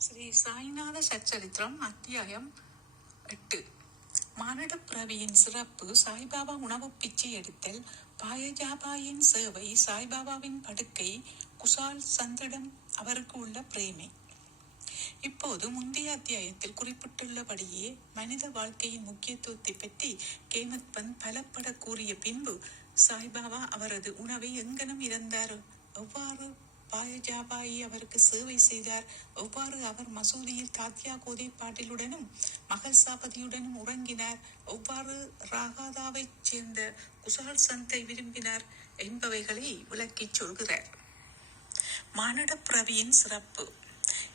ஸ்ரீ சாய்நாத சச்சரித்திரம் அத்தியாயம் எட்டு. மானிட பிறவியின் சிறப்பு சாய்பாபா உணவு பிச்சை எடுத்தல் பாயஜாபாயின் சேவை சாய்பாபாவின் படுக்கை குசால் சந்திடம் அவருக்கு உள்ள பிரேமை. இப்போது முந்தைய அத்தியாயத்தில் குறிப்பிட்டுள்ளபடியே மனித வாழ்க்கையின் முக்கியத்துவத்தை பற்றி கேமத் பந்த் பலப்பட கூறிய பின்பு சாய்பாபா அவரது உணவை எங்கனம் இறந்தார்? எவ்வாறு? பாயஜாபாயி அவருக்கு சேவை செய்தார். எவ்வாறு அவர் மசூதியில் தாத்யா கோதை பாட்டிலுடனும் மகள் சாபதியுடனும் உறங்கினார். எவ்வாறு ராகாதாவைச் சேர்ந்த குசால் சந்தை விரும்பினார் என்பவைகளை விளக்கிச் சொல்கிறார். மானிட பிறவியின் சிறப்பு.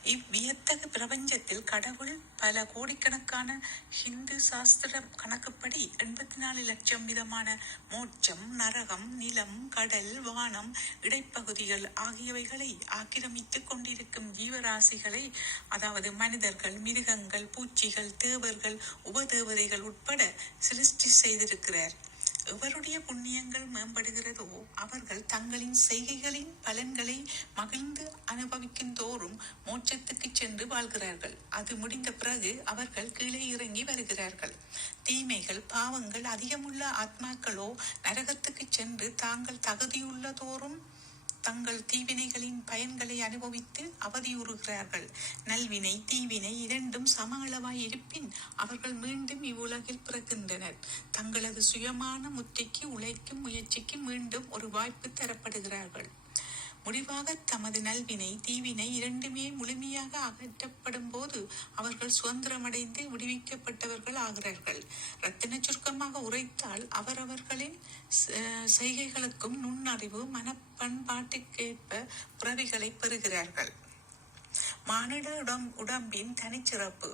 இவ்வியத்தகு பிரபஞ்சத்தில் கடவுள் பல கோடிக்கணக்கான ஹிந்து சாஸ்திர கணக்குப்படி எண்பத்தி நாலு லட்சம் விதமான மோட்சம் நரகம் நிலம் கடல் வானம் இடைப்பகுதிகள் ஆகியவைகளை ஆக்கிரமித்துக் கொண்டிருக்கும் ஜீவராசிகளை அதாவது மனிதர்கள் மிருகங்கள் பூச்சிகள் தேவர்கள் உபதேவதைகள் உட்பட சிருஷ்டி செய்திருக்கிறார். எவருடைய புண்ணியங்கள் மேம்படுகிறதோ அவர்கள் தங்களின் செய்கைகளின் பலன்களை மகிழ்ந்து அனுபவிக்கும் மோட்சத்துக்கு சென்று வாழ்கிறார்கள். அது முடிந்த பிறகு அவர்கள் கீழே இறங்கி வருகிறார்கள். தீமைகள் பாவங்கள் அதிகமுள்ள ஆத்மாக்களோ நரகத்துக்கு சென்று தாங்கள் தகுதியுள்ளதோறும் தங்கள் தீவினைகளின் பயன்களை அனுபவித்து அவதியுறுகிறார்கள். நல்வினை தீவினை இரண்டும் சம அளவாய் இருப்பின் அவர்கள் மீண்டும் இவ்வுலகில் பிறக்கின்றனர். தங்களது சுயமான முத்திக்கு உழைக்கும் முயற்சிக்கு மீண்டும் ஒரு வாய்ப்பு தரப்படுகிறார்கள். முடிவாக தமது நல்வினை தீவினை இரண்டுமே முழுமையாக அகற்றப்படும் போது அவர்கள் சுதந்திரமடைந்து விடுவிக்கப்பட்டவர்கள் ஆகிறார்கள். ரத்தின சுருக்கமாக உரைத்தால் அவரவர்களின் செய்கைகளுக்கும் நுண்ணறிவு மனப்பண்பாட்டுக்கேற்ப பிறவிகளை பெறுகிறார்கள். மானிட உடம் உடம்பின் தனிச்சிறப்பு.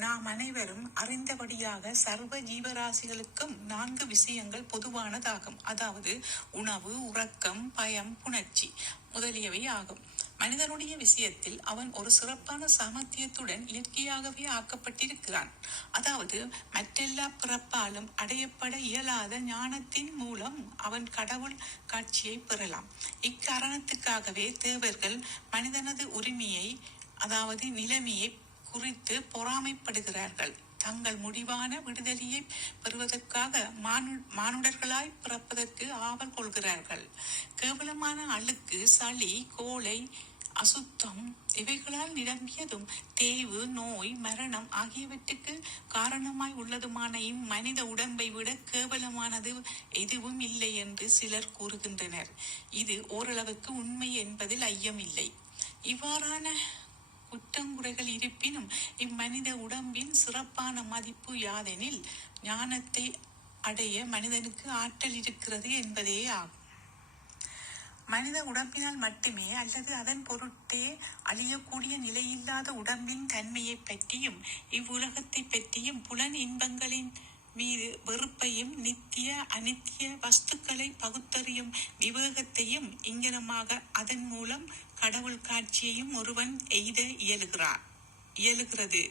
நாம் அனைவரும் அறிந்தபடியாக சர்வ ஜீவராசிகளுக்கும் நான்கு விஷயங்கள் பொதுவானதாகும். அதாவது உணவு உறக்கம் பயம் புணர்ச்சி முதலியவை ஆகும். மனிதனுடைய விஷயத்தில் அவன் ஒரு சிறப்பான சாமர்த்தியத்துடன் இயற்கையாகவே ஆக்கப்பட்டிருக்கிறான். அதாவது மற்றெல்லா பிறப்பாலும் அடையப்பட இயலாத ஞானத்தின் மூலம் அவன் கடவுள் காட்சியை பெறலாம். இக்காரணத்துக்காகவே தேவர்கள் மனிதனது உரிமையை அதாவது நிலைமையை குறித்து பொறாமைப்படுகிறார்கள். தங்கள் முடிவான விடுதலையை பெறுவதற்காக மானு மானுடர்களாய் பிறப்பதற்கு ஆவல் கொள்கிறார்கள். கேவலமான அழுக்கு சளி கோளை அசுத்தம் இவைகளால் நிரம்பியதும் தேவு நோய் மரணம் ஆகியவற்றுக்கு காரணமாய் உள்ளதுமான இம்மனித உடம்பை விட கேவலமானது எதுவும் இல்லை என்று சிலர் கூறுகின்றனர். இது ஓரளவுக்கு உண்மை என்பதில் ஐயமில்லை. இவ்வாறான குற்றங்குறைகள் இருப்பினும் இம்மனித உடம்பின் சிறப்பான மதிப்பு யாதெனில் ஞானத்தை அடைய மனிதனுக்கு ஆற்றல் இருக்கிறது என்பதே ஆகும். மனித உடம்பினால் மட்டுமே அல்லது அதன் பொருட்டே அழியக்கூடிய நிலையில்லாத உடம்பின் தன்மையை பற்றியும் இவ்வுலகத்தை பற்றியும் புலன் இன்பங்களின் மீது வெறுப்பையும் நித்திய அனித்திய வஸ்துக்களை பகுத்தறியும் விவேகத்தையும் இங்கனமாக அதன் மூலம் கடவுள் காட்சியையும் ஒருவன் எய்த இயலுகிறார். இயலுகிறது.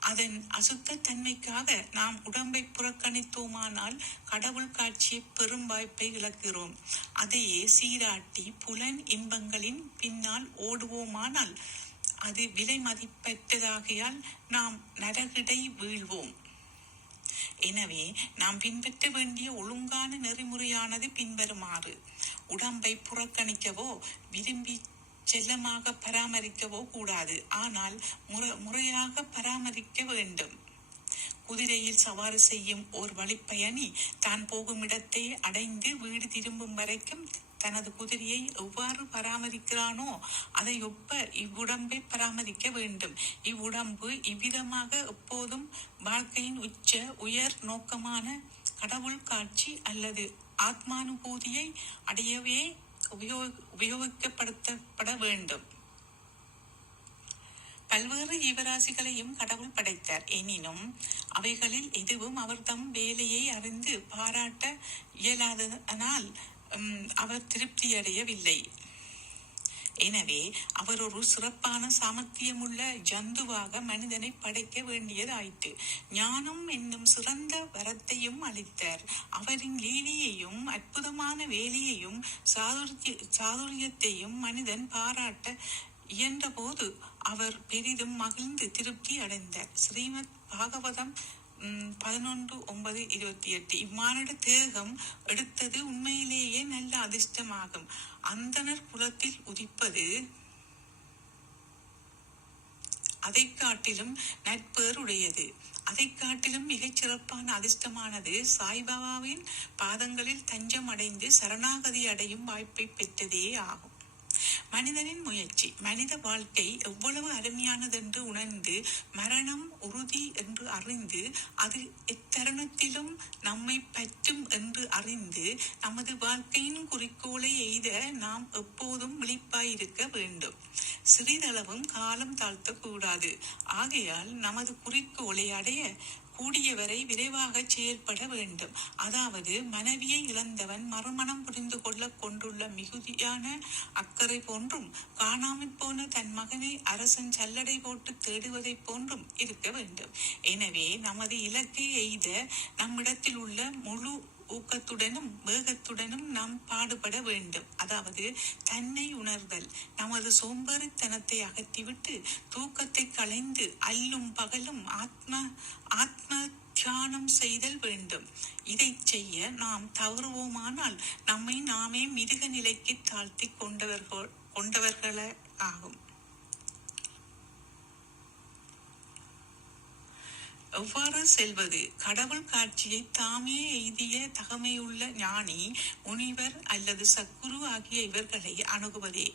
அதன் அசுத்த தன்மைக்காக நாம் உடம்பை புறக்கணித்தோமானால் கடவுள் காட்சியை பெரும் வாய்ப்பை இழக்கிறோம். அதையே சீராட்டி புலன் இன்பங்களின் பின்னால் ஓடுவோமானால் அது விலை மதிப்பற்றதாகையால் நாம் நரகிடை வீழ்வோம். எனவே நாம் பின்பற்ற வேண்டிய ஒழுங்கான நெறிமுறையானது பின்வருமாறு. உடம்பை புறக்கணிக்கவோ விரும்பி செல்லமாக பராமரிக்கவோ கூடாது. ஆனால் முறை முறையாக பராமரிக்க வேண்டும். குதிரையில் சவாரி செய்யும் ஓர் வழிப்பயணி தான் போகும் இடத்தை அடைந்து வீடு திரும்பும் வரைக்கும் தனது குதிரையை எவ்வாறு பராமரிக்கிறானோ அதை ஒப்ப இவ்வுடம்பை பராமரிக்க வேண்டும். இவ்வுடம்பு இவ்விதமாக எப்போதும் வாழ்க்கையின் உச்ச உயர் நோக்கமான கடவுள் காட்சி அல்லது ஆத்மானுபூதியை அடையவே உபயோக உபயோகிக்கப்படுத்தப்பட வேண்டும். பல்வேறு ஜீவராசிகளையும் கடவுள் படைத்தார். எனினும் அவைகளில் எதுவும் அவர் தம் வேலையை அறிந்து பாராட்ட இயலாததனால் அவர் திருப்தியடையவில்லை. எனவே அவர் ஒரு சிறப்பான சாமர்த்தியமுள்ள ஜந்துவாக மனிதனை படைக்க வேண்டியதாயிற்று. ஞானம் என்னும் சிறந்த வரத்தையும் அளித்தார். அவரின் லீலையையும் அற்புதமான வேலையையும் சாதுரிய சாதுரியத்தையும் மனிதன் பாராட்ட இயன்றபோது அவர் பெரிதும் மகிழ்ந்து திருப்தி அடைந்தார். ஸ்ரீமத் பாகவதம் பதினொன்று ஒன்பது இருபத்தி எட்டு. இம்மானிட தேகம் எடுத்தது உண்மையிலேயே நல்ல அதிர்ஷ்டமாகும். அந்தணர் குலத்தில் உதிப்பது அதை காட்டிலும் நட்பேருடையது அதை அதைக் காட்டிலும் மிகச் சிறப்பான அதிர்ஷ்டமானது சாய்பாபாவின் பாதங்களில் தஞ்சம் அடைந்து சரணாகதி அடையும் வாய்ப்பை பெற்றதே ஆகும் மனிதனின் முயற்சி. மனித வாழ்க்கை எவ்வளவு அருமையானதென்று உணர்ந்து மரணம் உறுதி என்று அறிந்து அது எத்தருணத்திலும் நம்மை பற்றும் என்று அறிந்து நமது வாழ்க்கையின் குறிக்கோளை எய்த நாம் எப்போதும் விழிப்பாயிருக்க வேண்டும். சிறிதளவும் காலம் தாழ்த்தக்கூடாது. ஆகையால் நமது குறிக்கோளை அடைய கூடியவரை விரைவாக செயற்பட வேண்டும். அதாவது மனைவியை இழந்தவன் மறுமணம் புரிந்து கொள்ள கொண்டுள்ள மிகுதியான அக்கறை போன்றும் காணாமற் போன தன் மகனை அரசன் சல்லடை போட்டு தேடுவதைப் போன்றும் இருக்க வேண்டும். எனவே நமது இலக்கை எய்த நம்மிடத்தில் உள்ள முழு ஊக்கத்துடனும் வேகத்துடனும் நாம் பாடுபட வேண்டும். அதாவது தன்னை உணர்தல். நமது சோம்பேறித்தனத்தை அகற்றிவிட்டு தூக்கத்தை களைந்து அல்லும் பகலும் ஆத்ம ஆத்ம தியானம் செய்தல் வேண்டும். இதை செய்ய நாம் தவறுவோமானால் நம்மை நாமே மிருக நிலைக்கு தாழ்த்தி கொண்டவர்கள் கொண்டவர்களாகும். ஆகும் எவ்வாறு செல்வது? கடவுள் காட்சியை தாமே எய்திய தகமையுள்ள ஞானி முனிவர் அல்லது சக்குரு ஆகிய இவர்களை அணுகுவதே.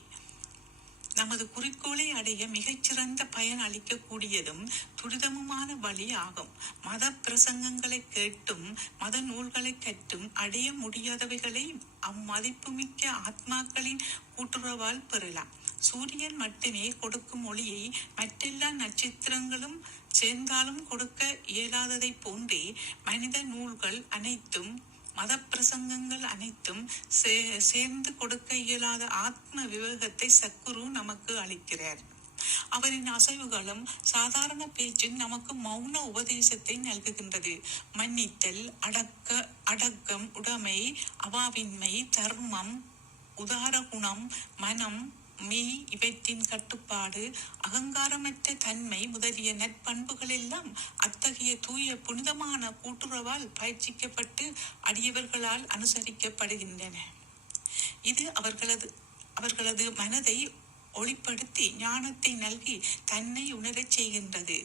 நமது குறிக்கோளை அடைய மிகச்சிறந்த பயன் அளிக்கக்கூடியதும் துரிதமுமான வழி ஆகும். மத பிரசங்கங்களை கேட்டும் மத நூல்களை கற்றும் அடைய முடியாதவைகளை அம்மதிப்புமிக்க ஆத்மாக்களின் கூட்டுறவால் பெறலாம். சூரியன் மட்டுமே கொடுக்கும் ஒளியை மற்றெல்லா நட்சத்திரங்களும் சேர்ந்தாலும் கொடுக்க இயலாததைப் போன்றே மனித நூல்கள் அனைத்தும் மத பிரசங்கங்கள் அனைத்தும் சே- சேர்ந்து கொடுக்க இயலாத ஆத்ம விவேகத்தை சக்குரு நமக்கு அளிக்கிறார். அவரின் அசைவுகளும் சாதாரண பேச்சும் நமக்கு மௌன உபதேசத்தை நல்குகின்றது. மன்னித்தல் அடக்க அடக்கம் உடைமை அவாவின்மை தர்மம் உதார குணம் மனம் மெய் இவற்றின் கட்டுப்பாடு அகங்காரமற்ற தன்மை முதலிய நற்பண்புகள் எல்லாம் அத்தகைய தூய புனிதமான கூட்டுறவால் பயிற்சிக்கப்பட்டு அடியவர்களால் அனுசரிக்கப்படுகின்றன. இது அவர்களது அவர்களது மனதை ஒளிப்படுத்தி ஞானத்தை நல்கி தன்னை உணரச் செய்கின்றது.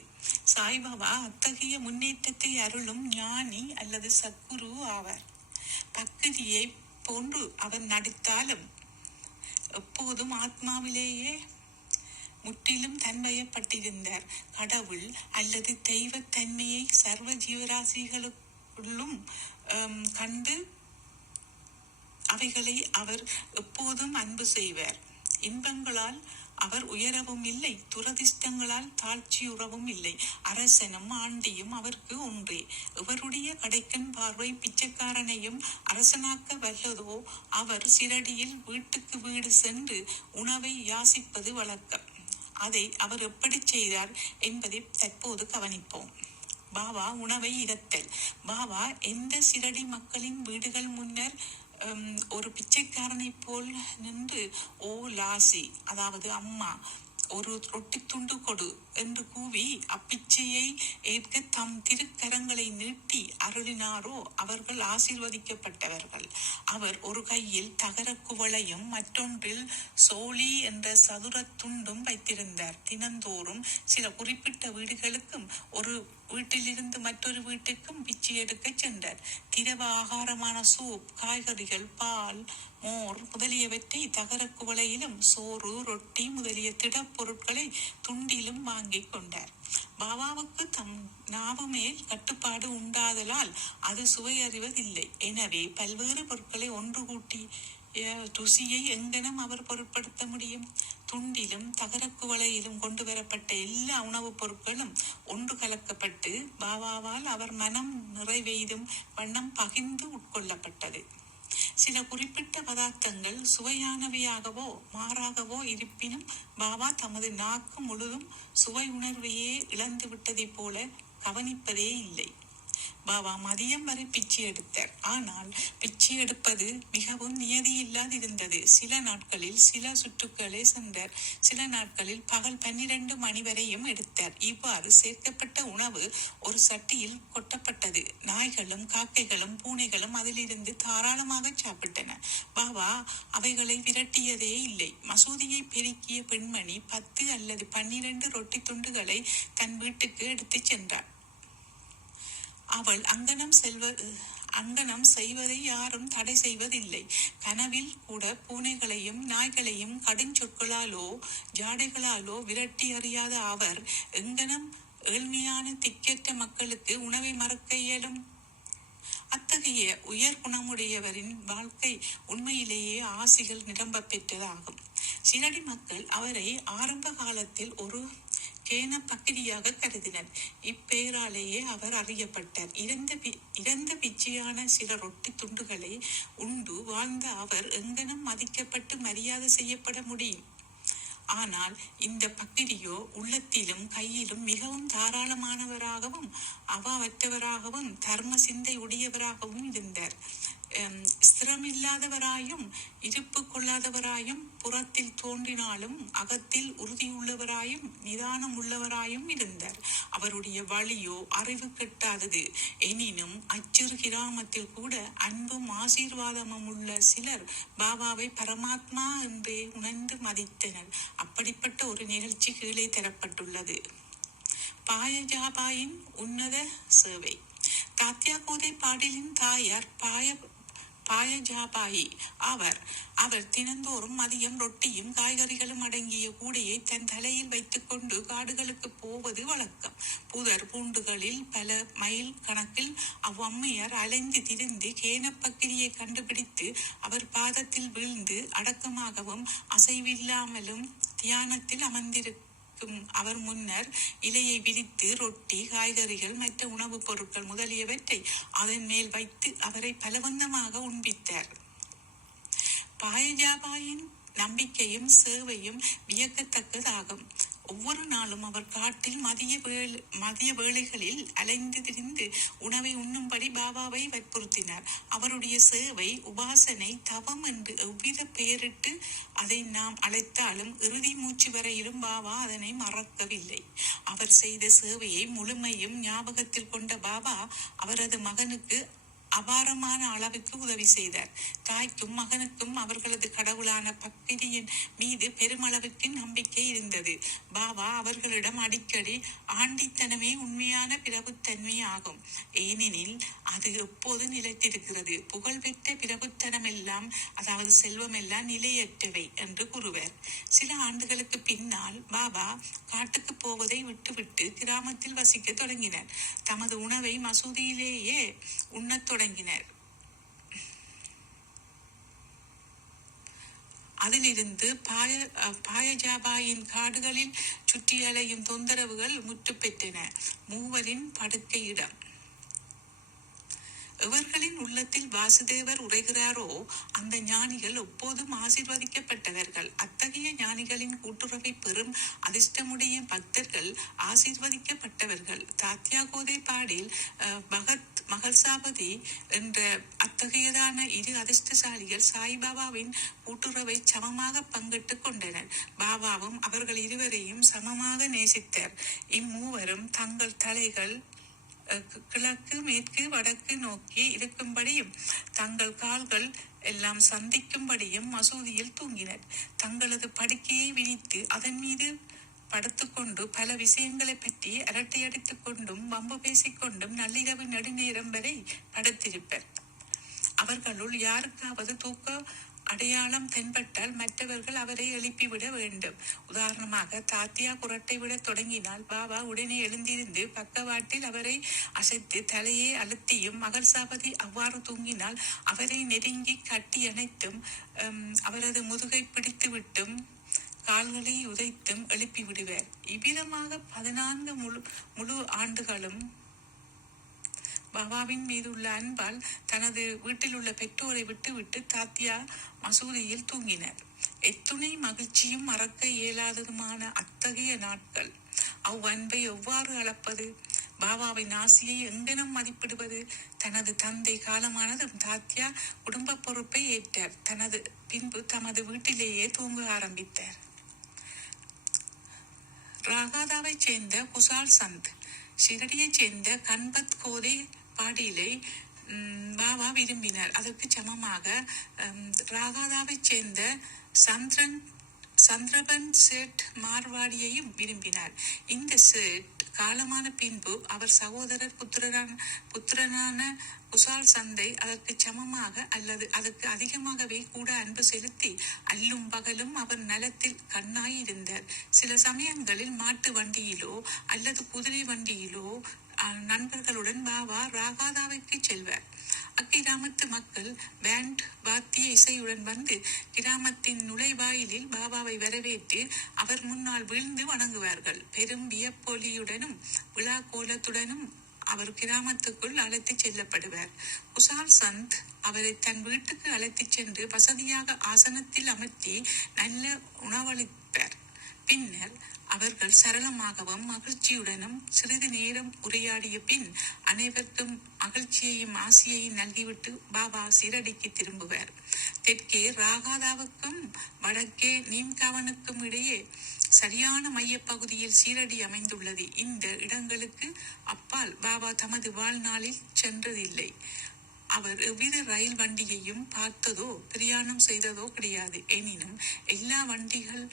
சாய்பாபா அத்தகைய முன்னேற்றத்தை அருளும் ஞானி அல்லது சத்குரு ஆவார். பக்தியை போன்று அவர் நடித்தாலும் எப்போதும் ஆத்மாவிலேயே முற்றிலும் தன்வயப்பட்டிருந்தார் கடவுள் அல்லது தெய்வத்தன்மையை சர்வ ஜீவராசிகளுக்குள்ளும் கண்டு அவைகளை அவர் எப்போதும் அன்பு செய்வார். இன்பங்களால் அவர் உயரவும் இல்லை துரதிர்ஷ்டங்களால் தாழ்ச்சியுறவும் இல்லை. அரசனும் ஆண்டியும் அவருக்கு ஒன்றே. இவருடைய கடைக்கன் பார்வை பிச்சைக்காரனையும் அரசனாக்க வல்லதோ? அவர் சிரடியில் வீட்டுக்கு வீடு சென்று உணவை யாசிப்பது வழக்கம். அதை அவர் எப்படி செய்தார் என்பதை தற்போது கவனிப்போம். பாபா உணவை இரத்தல் பாபா எந்த சிரடி மக்களின் வீடுகள் முன்னர் ஒரு பிச்சைக்காரனைப் போல் நின்று ஓ லாசி அதாவது அம்மா ஒரு ரொட்டி துண்டு கொடு என்று கூவி அப்பிச்சையை ஏற்க தம் திருக்கரங்களை நீட்டி அருளினாரோ அவர்கள் ஆசீர்வதிக்கப்பட்டவர்கள் அவர் ஒரு கையில் தகர குவளையும் மற்றொன்றில் சோழி என்ற சதுர துண்டும் வைத்திருந்தார் தினந்தோறும் சில குறிப்பிட்ட வீடுகளுக்கும் ஒரு வீட்டிலிருந்து மற்றொரு வீட்டுக்கும் பிச்சை எடுக்க சென்றார். திரவ ஆகாரமான சூப் காய்கறிகள் பால் மோர் முதலியவற்றை தகர குவளையிலும் சோறு ரொட்டி முதலிய திடப்பொருட்களை துண்டிலும் வாங்கிக் கொண்டார். பாபாவுக்கு தம் நாவமேல் கட்டுப்பாடு உண்டாதலால் அது சுவையறிவதில்லை. எனவே பல்வேறு பொருட்களை ஒன்று கூட்டி துசியை ருசியை எங்கனம் அவர் பொருட்படுத்த முடியும்? துண்டிலும் தகரக்குவளையிலும் கொண்டு வரப்பட்ட எல்லா உணவுப் பொருட்களும் ஒன்று கலக்கப்பட்டு பாபாவால் அவர் மனம் நிறைவெய்தும் வண்ணம் பகிர்ந்து உட்கொள்ளப்பட்டது. சில குறிப்பிட்ட பதார்த்தங்கள் சுவையானவையாகவோ மாறாகவோ இருப்பினும் பாபா தமது நாக்கு முழுதும் சுவை உணர்வையே இழந்து விட்டதைப் போல கவனிப்பதே இல்லை. பாபா மதியம் வரை பிச்சை எடுத்தார். ஆனால் பிச்சை எடுப்பது மிகவும் நியதியில்லாதிருந்தது. சில நாட்களில் சில சுற்றுக்களே சென்றார். சில நாட்களில் பகல் பன்னிரண்டு மணி வரையும் எடுத்தார். இவ்வாறு சேர்க்கப்பட்ட உணவு ஒரு சட்டியில் கொட்டப்பட்டது. நாய்களும் காக்கைகளும் பூனைகளும் அதிலிருந்து தாராளமாக சாப்பிட்டன. பாபா அவைகளை விரட்டியதே இல்லை. மசூதியை பெருக்கிய பெண்மணி பத்து அல்லது பன்னிரண்டு ரொட்டி துண்டுகளை தன் வீட்டுக்கு எடுத்துச் சென்றார். அவள் அங்கனம் செல்வ அங்கனம் செய்வதை யாரும் தடை செய்வதில்லை. கனவில் கூட பூனைகளையும் நாய்களையும் கடுஞ்சொற்களாலோ ஜாடைகளாலோ விரட்டி அறியாத அவர் எங்கனம் ஏழ்மையான திக்கற்ற மக்களுக்கு உணவை மறக்க இயலும்? அத்தகைய உயர் குணமுடையவரின் வாழ்க்கை உண்மையிலேயே ஆசிகள் நிரம்ப பெற்றதாகும். சிலடி மக்கள் அவரை ஆரம்ப காலத்தில் ஒரு கேன பக்கிரியாக கருதினர். இப்பெயராலேயே அவர் அறியப்பட்டார். இறந்த பி- இறந்த பிச்சையான சில ரொட்டி துண்டுகளை உண்டு வாழ்ந்த அவர் எங்கனும் மதிக்கப்பட்டு மரியாதை செய்யப்பட முடியும். ஆனால் இந்த பக்கிரியோ உள்ளத்திலும் கையிலும் மிகவும் தாராளமானவராகவும் அவாவற்றவராகவும் தர்ம சிந்தை உடையவராகவும் இருந்தார். ஸ்திரமில்லாதவராயும் இருப்பு கொள்ளாதவராயும் புறத்தில் தோன்றினாலும் அகத்தில் உறுதியுள்ளவராயும் நிதானம் உள்ளவராயும் இருந்தார் அவருடைய வழியோ அறிவு கெட்டாதது எனினும் அச்சிறு கிராமத்தில் கூட அன்பும் ஆசீர்வாதமும் உள்ள சிலர் பாபாவை பரமாத்மா என்றே உணர்ந்து மதித்தனர் அப்படிப்பட்ட ஒரு நிகழ்ச்சி கீழே தரப்பட்டுள்ளது பாயஜாபாயின் உன்னத சேவை தாத்யா கோதை பாடலின் தாயார் பாய பாயஜாபாயி அவர் அவர் தினந்தோறும் மதியம் ரொட்டியும் காய்கறிகளும் அடங்கிய கூடையை தன் தலையில் வைத்துக்கொண்டு காடுகளுக்கு போவது வழக்கம். புதர் பூண்டுகளில் பல மைல் கணக்கில் அவ்வம்மையார் அலைந்து திரிந்து கேனப்பக்கிரியை கண்டுபிடித்து அவர் பாதத்தில் வீழ்ந்து அடக்கமாகவும் அசைவில்லாமலும் தியானத்தில் அமர்ந்திருக்கும் அவர் முன்னர் இலையை விரித்து ரொட்டி காய்கறிகள் மற்ற உணவுப் பொருட்கள் முதலியவற்றை அதன் மேல் வைத்து அவரை பலவந்தமாக உண்பித்தார். பாயஜாபாயின் நம்பிக்கையும் சேவையும் வியக்கத்தக்கதாகும். ஒவ்வொரு நாளும் அவர் காட்டில் மதிய வேளை மதிய வேளைகளில் அலைந்து திரிந்து உணவை உண்ணும்படி பாபாவை வற்புறுத்தினார். அவருடைய சேவை உபாசனை தவம் என்று எவ்வித பெயரிட்டு அதை நாம் அழைத்தாலும் இறுதி மூச்சு வரையிலும் பாபா அதனை மறக்கவில்லை. அவர் செய்த சேவையை முழுமையும் ஞாபகத்தில் கொண்ட பாபா அவரது மகனுக்கு அபாரமான அளவுக்கு உதவி செய்தார். தாய்க்கும் மகனுக்கும் அவர்களது கடவுளான பக்தியின் மீது பெருமளவுக்கு நம்பிக்கை இருந்தது. பாபா அவர்களிடம் அடிக்கடி ஆண்டித்தனமே உண்மையான பிரபுத்தன்மை ஆகும். ஏனெனில் அது எப்போது நிலைத்திருக்கிறது. புகழ்பெற்ற பிரபுத்தனம் எல்லாம் அதாவது செல்வம் எல்லாம் நிலையற்றவை என்று கூறுவர். சில ஆண்டுகளுக்கு பின்னால் பாபா காட்டுக்கு போவதை விட்டுவிட்டு கிராமத்தில் வசிக்க தொடங்கினர். தமது உணவை மசூதியிலேயே உண்ணத் தொடங்கினர் அதிலிருந்து பாய அஹ், பாயஜாபாயின் காடுகளில் சுற்றியலையும் தொந்தரவுகள் முற்று பெற்றன மூவரின் படுக்கையிடம் எவர்களின் உள்ளத்தில் வாசுதேவர் உரைகிறாரோ அந்த ஞானிகள் எப்போதும் ஆசீர்வதிக்கப்பட்டவர்கள். அத்தகைய ஞானிகளின் கூட்டுறவை பெறும் அதிர்ஷ்டமுடைய பக்தர்கள் ஆசீர்வதிக்கப்பட்டவர்கள். தாத்யாகோதை பாடில் பகத் மகள்சாபதி என்ற அத்தகையதான இரு அதிர்ஷ்டசாலிகள் சாய்பாபாவின் கூட்டுறவை சமமாக பங்கிட்டுக் கொண்டனர். பாபாவும் அவர்கள் இருவரையும் சமமாக நேசித்தார். இம்மூவரும் தங்கள் தலைகள் கிழக்கு மேற்கு வடக்கு நோக்கி இருக்கும்படியும் தங்கள் கால்கள் எல்லாம் சந்திக்கும்படியும் மசூதியில் தூங்கினர். தங்களது படுக்கையை விரித்து அதன் மீது படுத்துக்கொண்டு பல விஷயங்களை பற்றி அரட்டையடித்துக் கொண்டும் வம்பு பேசிக்கொண்டும் நள்ளிரவு நெடுநேரம் வரை படுத்திருப்பர். அவர்களுள் யாருக்காவது தூக்க அடையாளம் தென்பட்டால் மற்றவர்கள் அவரை எழுப்பிவிட வேண்டும். உதாரணமாக தாத்தியா குரட்டை விட தொடங்கினால் பாபா உடனே எழுந்திருந்து பக்கவாட்டில் அவரை அசைத்து தலையை அழுத்தியும் மகள் சாபதி அவ்வாறு தூங்கினால் அவரை நெருங்கி கட்டி அணைத்தும் அவரது முதுகை பிடித்துவிட்டும் கால்களை உதைத்தும் எழுப்பி விடுவார் இவ்விதமாக பதினான்கு முழு முழு ஆண்டுகளும் பாபாவின் மீது உள்ள அன்பால் தனது வீட்டில் உள்ள பெற்றோரை விட்டுவிட்டு தாத்தியா மசூதியில் தூங்கினர். எத்துணை மகிழ்ச்சியும் மறக்க இயலாததுமான அத்தகைய நாட்கள். அவ்வன்பை எவ்வாறு அளப்பது? பாபாவின் ஆசையை எங்கனம் மதிப்பிடுவது? தனது தந்தை காலமானதும் தாத்யா குடும்ப பொறுப்பை ஏற்றார். தனது பின்பு தமது வீட்டிலேயே தூங்க ஆரம்பித்தார். ராகாதாவைச் சேர்ந்த குசால் சந்த் ஷிரடியைச் சேர்ந்த கன்பத் கோதே பாடீலை பாபா விரும்பினார். அதற்கு சமமாக ராகாதாவைச் சேர்ந்த சந்திரன் சந்திரபன் சேட் மார்வாடியையும் விரும்பினார். இந்த சேட் காலமான பின்பு அவர் சகோதரர் புத்திரரான புத்திரனான குசால் சந்தை அதற்கு சமமாக அல்லது அதற்கு அதிகமாகவே கூட அன்பு செலுத்தி அல்லும் பகலும் அவர் நலத்தில் கண்ணாயிருந்தார் சில சமயங்களில் மாட்டு வண்டியிலோ அல்லது குதிரை வண்டியிலோ நண்பர்களுடன் பாபா ராகாதாவிற்கு செல்வார். அக்கிராமத்து மக்கள் பேண்ட் வாத்திய இசையுடன் வந்து கிராமத்தின் நுழைவாயிலில் பாபாவை வரவேற்று அவர் முன்னால் வீழ்ந்து வணங்குவார்கள். பெரும் வியப்பொலியுடனும் விழா கோலத்துடனும் அவர் கிராமத்துக்குள் அழைத்துச் செல்லப்படுவார். குசால் சந்த் அவரை தன் வீட்டுக்கு அழைத்துச் சென்று வசதியாக ஆசனத்தில் அமர்த்தி நல்ல உணவளிப்பார். பின்னர் அவர்கள் சரளமாகவும் மகிழ்ச்சியுடனும் சிறிது நேரம் உரையாடிய பின் அனைவருக்கும் மகிழ்ச்சியையும் ஆசையையும் நல்கிவிட்டு பாபா சீரடிக்கு திரும்புவார். தெற்கே ராகாதாவுக்கும் வடக்கே நீம்காவனுக்கும் இடையே சரியான மையப்பகுதியில் சீரடி அமைந்துள்ளது. இந்த இடங்களுக்கு அப்பால் பாபா தமது வாழ்நாளில் சென்றதில்லை. அவர் எவ்வித ரயில் வண்டியையும் பார்த்ததோ பிரயாணம் செய்ததோ கிடையாது. எனினும் எல்லா வண்டிகள்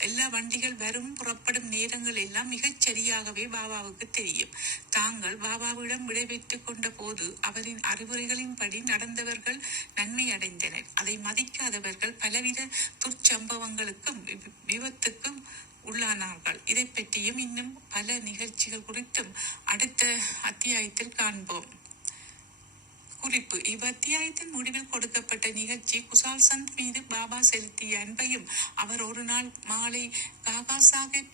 எல்லா வண்டிகள் வரும் புறப்படும் நேரங்கள் எல்லாம் மிகச் சரியாகவே பாபாவுக்கு தெரியும். தாங்கள் பாபாவிடம் விடைபெற்றுக் கொண்ட போது அவரின் அறிவுரைகளின்படி நடந்தவர்கள் நன்மை அடைந்தனர். அதை மதிக்காதவர்கள் பலவித துர்ச்சம்பவங்களுக்கும் வி- விபத்துக்கும் உள்ளானார்கள். இதை பற்றியும் இன்னும் பல நிகழ்ச்சிகள் குறித்தும் அடுத்த அத்தியாயத்தில் காண்போம். குறிப்பு இவ்வத்தியாயத்தின் முடிவில் கொடுக்கப்பட்ட நிகழ்ச்சி குசால் சந்த் மீது பாபா செலுத்திய அன்பையும் அவர் ஒரு நாள் மாலை காகா சாஹிப்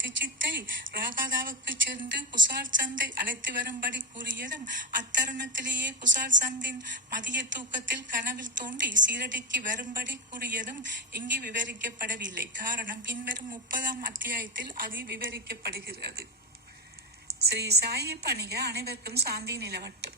திச்சித்தை அஹ், ராகாதாவுக்கு சென்று குசால் சந்தை அழைத்து வரும்படி கூறியதும் அத்தருணத்திலேயே குசால் சந்தின் மதிய தூக்கத்தில் கனவில் தோன்றி சீரடிக்கு வரும்படி கூறியதும் இங்கே விவரிக்கப்படவில்லை. காரணம் பின்வரும் முப்பதாம் அத்தியாயத்தில் அது விவரிக்கப்படுகிறது. ஸ்ரீ சாயி பணிக அனைவருக்கும் சாந்தி நிலவட்டும்.